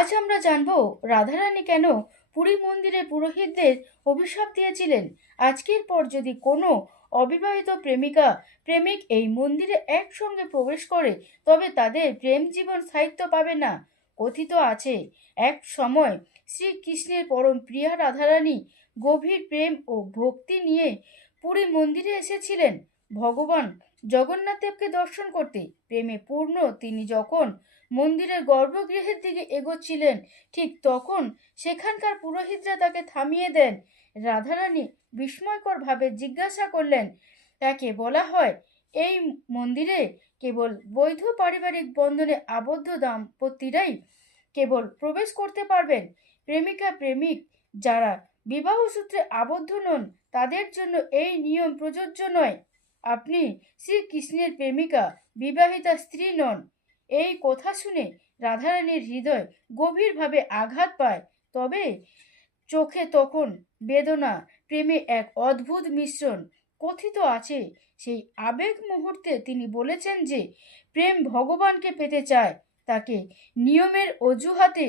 আজ আমরা জানবো রাধারানী কেন পুরী মন্দিরে পুরোহিতদের অভিশাপ দিয়েছিলেন। আজকের পর যদি কোনো অবিবাহিত প্রেমিকা প্রেমিক এই মন্দিরে একসঙ্গে প্রবেশ করে তবে তাদের প্রেম জীবন স্থায়িত্ব পাবে না। কথিত আছে এক সময় শ্রীকৃষ্ণের পরম প্রিয়া রাধারানী গভীর প্রেম ও ভক্তি নিয়ে পুরী মন্দিরে এসেছিলেন ভগবান জগন্নাথদেবকে দর্শন করতে। প্রেমে পূর্ণ তিনি যখন মন্দিরের গর্ভগৃহের দিকে এগোচ্ছিলেন, ঠিক তখন সেখানকার পুরোহিতরা তাকে থামিয়ে দেন। রাধারানী বিস্ময়কর ভাবে জিজ্ঞাসা করলেন, তাকে বলা হয় এই মন্দিরে কেবল বৈধ পারিবারিক বন্ধনে আবদ্ধ দাম্পত্যরাই কেবল প্রবেশ করতে পারবেন। প্রেমিকা প্রেমিক যারা বিবাহ সূত্রে আবদ্ধ নন তাদের জন্য এই নিয়ম প্রযোজ্য নয়। আপনি শ্রীকৃষ্ণের প্রেমিকা, বিবাহিতা স্ত্রী নন। এই কথা শুনে রাধারানীর হৃদয় গভীরভাবে আঘাত পায়। তবে চোখে তখন বেদনা, প্রেমে এক অদ্ভুত মিশ্রণ। কথিত আছে সেই আবেগ মুহূর্তে তিনি বলেছেন যে প্রেম ভগবানকে পেতে চায়, তাকে নিয়মের অজুহাতে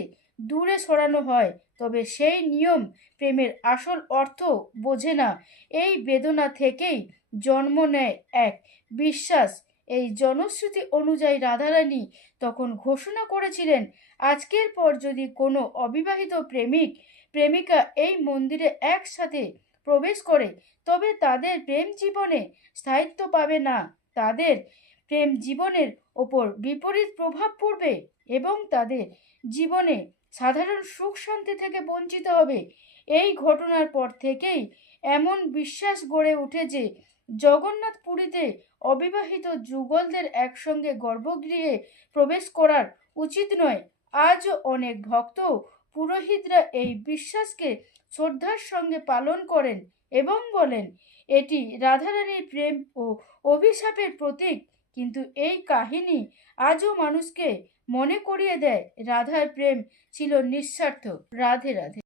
দূরে সরানো হয়, তবে সেই নিয়ম প্রেমের আসল অর্থ বোঝে না। এই বেদনা থেকেই জন্ম নেয় এক বিশ্বাস। এই জনশ্রুতি অনুযায়ী রাধারানী তখন ঘোষণা করেছিলেন, আজকের পর যদি কোনো অবিবাহিত প্রেমিক প্রেমিকা এই মন্দিরে একসাথে প্রবেশ করে তবে তাদের প্রেম জীবনে স্থায়িত্ব পাবে না। তাদের প্রেম জীবনের ওপর বিপরীত প্রভাব পড়বে এবং তাদের জীবনে সাধারণ সুখ শান্তি থেকে বঞ্চিত হবে। এই ঘটনার পর থেকেই এমন বিশ্বাস গড়ে উঠে যে জগন্নাথ পুরীতে অবিবাহিত যুগলদের একসঙ্গে গর্ভগৃহে প্রবেশ করার উচিত নয়। আজও অনেক ভক্ত পুরোহিতরা এই বিশ্বাসকে শ্রদ্ধার সঙ্গে পালন করেন এবং বলেন এটি রাধারানীর প্রেম ও অভিশাপের প্রতীক। কিন্তু এই কাহিনী আজও মানুষকে মনে করিয়ে দেয় রাধার প্রেম ছিল নিঃস্বার্থ। রাধে রাধে।